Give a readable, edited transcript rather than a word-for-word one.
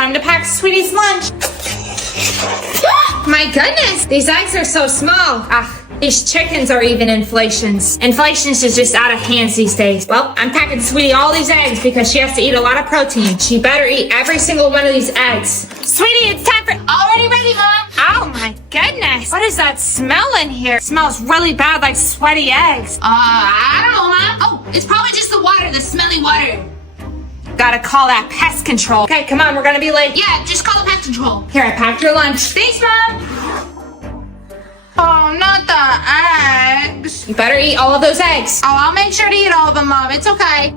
time to pack Sweetie's lunch. My goodness, these eggs are so small. These chickens are even inflations. Inflation's is just out of hands these days. Well, I'm packing Sweetie all these eggs because she has to eat a lot of protein. She better eat every single one of these eggs. Sweetie, it's time for already ready, Mom. Oh my goodness. What is that smell in here? It smells really bad, like sweaty eggs. I don't know, Mom. Oh, it's probably just the water, the smelly water. Gotta call that pest control. Okay, come on, we're gonna be late. Yeah, just call the pest control. Here, I packed your lunch. Thanks, Mom. Oh, not the eggs. You better eat all of those eggs. Oh, I'll make sure to eat all of them, Mom. It's okay.